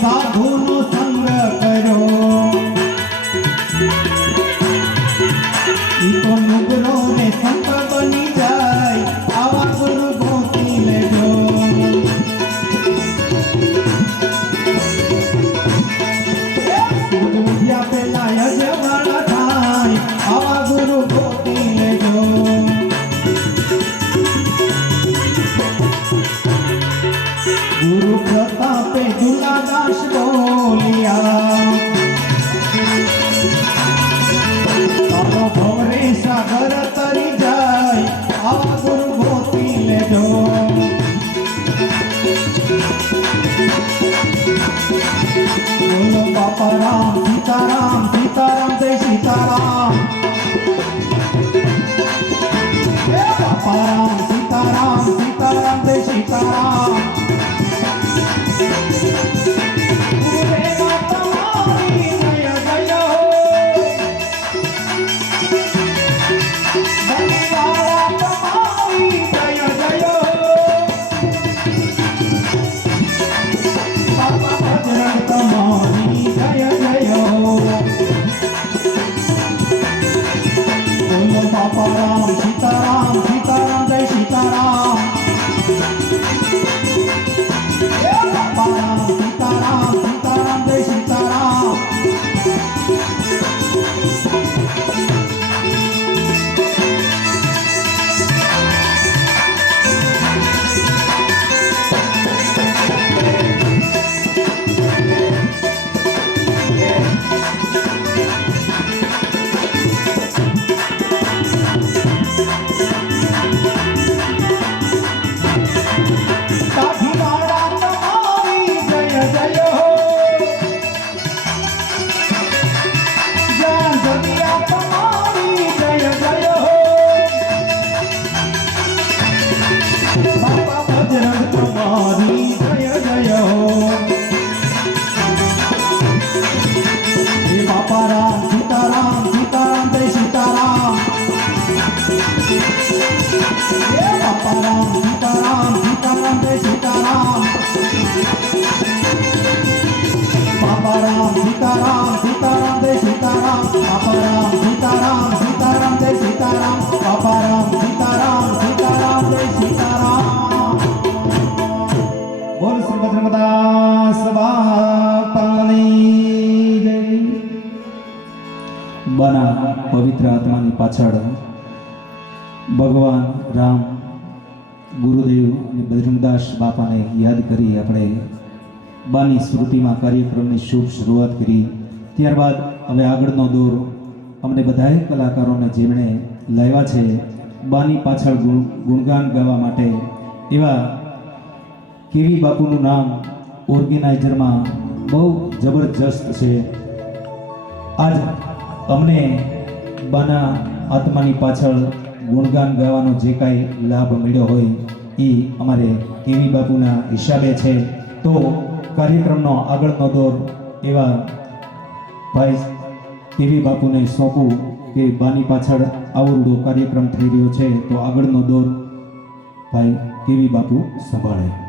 સાધુનો સંગ કર્યો ઈ તો નુગરો ને સંત બની જાય આવા ગુરુ ગોતી લેજો ઉઠ્યા પેલા યજવાળા થાય આવા ગુરુ ગોતી લેજો ગુરુ પ્રતાપે દુલાદાસ બોલિયા તારો ભવરે સાગર તરી જાય આવા ગુરુ ગોતી લેજો બોલો બાપા રામ સીતારામ સીતારામ જય સીતારામ બાપા રામ સીતારામ સીતારામ જય સીતારામ બાપા રામ સીતારામ સીતારામ જય સીતારામ બાપા રામ સીતારામ સીતારામ જય સીતારામ બાપા રામ સીતારામ સીતારામ જય સીતારામ બાપા રામ સીતારામ સીતારામ જય સીતારામ બાપા રામ સીતારામ સીતારામ જય સીતારામ બાપા રામ સીતારામ સીતારામ જય સીતારામ બાપા રામ સીતારામ સીતારામ જય સીતારામ બોલ શ્રી ભદ્રમદાસ બાપાની જય બાના પવિત્ર આત્માની પાછળ ભગવાન રામ ગુરુદેવ અને બજરંગદાસ બાપાને યાદ કરી આપણે બાની સ્મૃતિમાં કાર્યક્રમની શુભ શરૂઆત કરી. ત્યારબાદ હવે આગળનો દોર અમને બધાએ કલાકારોને જેમણે લાવ્યા છે બાની પાછળ ગુણગાન ગાવા માટે એવા કેવી બાપુનું નામ ઓર્ગેનાઇઝરમાં બહુ જબરજસ્ત છે. આજ અમને બાના આત્માની પાછળ ગુણગાન ગાવાનો જે કાંઈ લાભ મળ્યો હોય એ અમારે કેવી બાપુના હિસાબે છે. તો કાર્યક્રમનો આગળનો દોર એવા ભાઈ કેવી બાપુને સોંપું કે બાની પાછળ આવડો કાર્યક્રમ થઈ રહ્યો છે તો આગળનો દોર ભાઈ કેવી બાપુ સંભાળે.